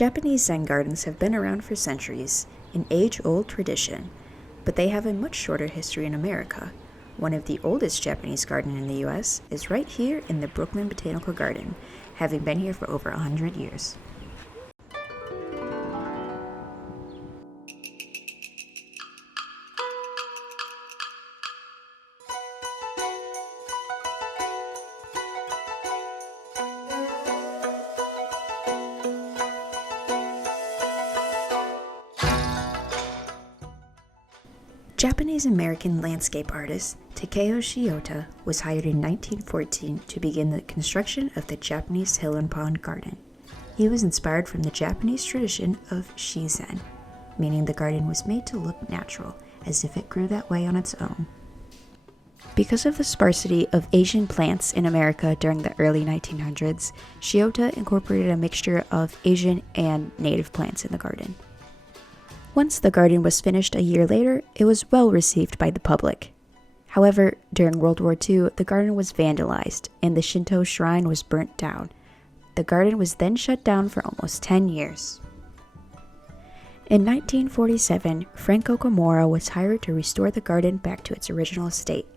Japanese Zen gardens have been around for centuries, an age-old tradition, but they have a much shorter history in America. One of the oldest Japanese gardens in the US is right here in the Brooklyn Botanical Garden, having been here for over 100 years. Japanese-American landscape artist Takeo Shiota was hired in 1914 to begin the construction of the Japanese Hill and Pond Garden. He was inspired from the Japanese tradition of shizen, meaning the garden was made to look natural, as if it grew that way on its own. Because of the sparsity of Asian plants in America during the early 1900s, Shiota incorporated a mixture of Asian and native plants in the garden. Once the garden was finished a year later, it was well received by the public. However, during World War II, the garden was vandalized and the Shinto shrine was burnt down. The garden was then shut down for almost 10 years. In 1947, Frank Okamura was hired to restore the garden back to its original state.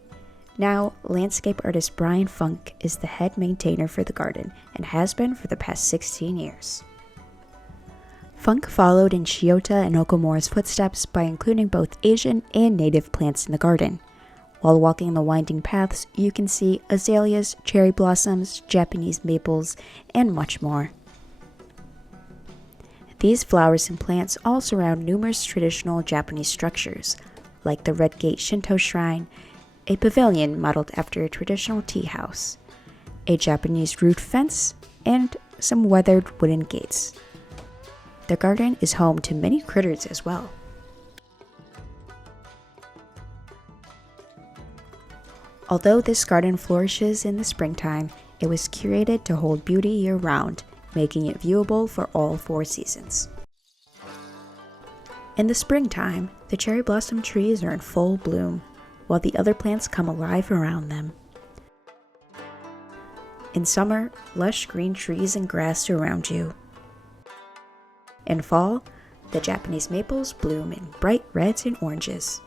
Now, landscape artist Brian Funk is the head maintainer for the garden and has been for the past 16 years. Funk followed in Shiota and Okamura's footsteps by including both Asian and native plants in the garden. While walking the winding paths, you can see azaleas, cherry blossoms, Japanese maples, and much more. These flowers and plants all surround numerous traditional Japanese structures, like the Red Gate Shinto Shrine, a pavilion modeled after a traditional tea house, a Japanese root fence, and some weathered wooden gates. The garden is home to many critters as well. Although this garden flourishes in the springtime, it was curated to hold beauty year-round, making it viewable for all 4 seasons. In the springtime, the cherry blossom trees are in full bloom, while the other plants come alive around them. In summer, lush green trees and grass surround you. In fall, the Japanese maples bloom in bright reds and oranges.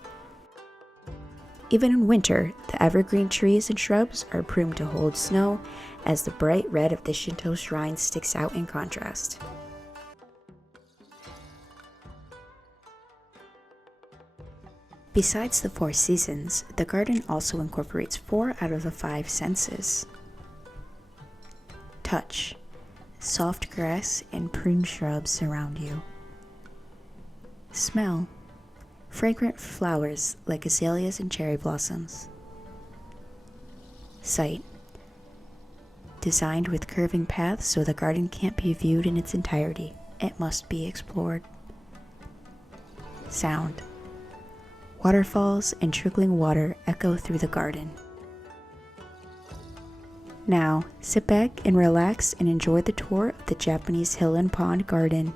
Even in winter, the evergreen trees and shrubs are pruned to hold snow, as the bright red of the Shinto shrine sticks out in contrast. Besides the 4 seasons, the garden also incorporates 4 out of the 5 senses. Touch. Soft grass and prune shrubs surround you. Smell. Fragrant flowers like azaleas and cherry blossoms. Sight. Designed with curving paths so the garden can't be viewed in its entirety. It must be explored. Sound. Waterfalls and trickling water echo through the garden. Now, sit back and relax and enjoy the tour of the Japanese Hill and Pond Garden.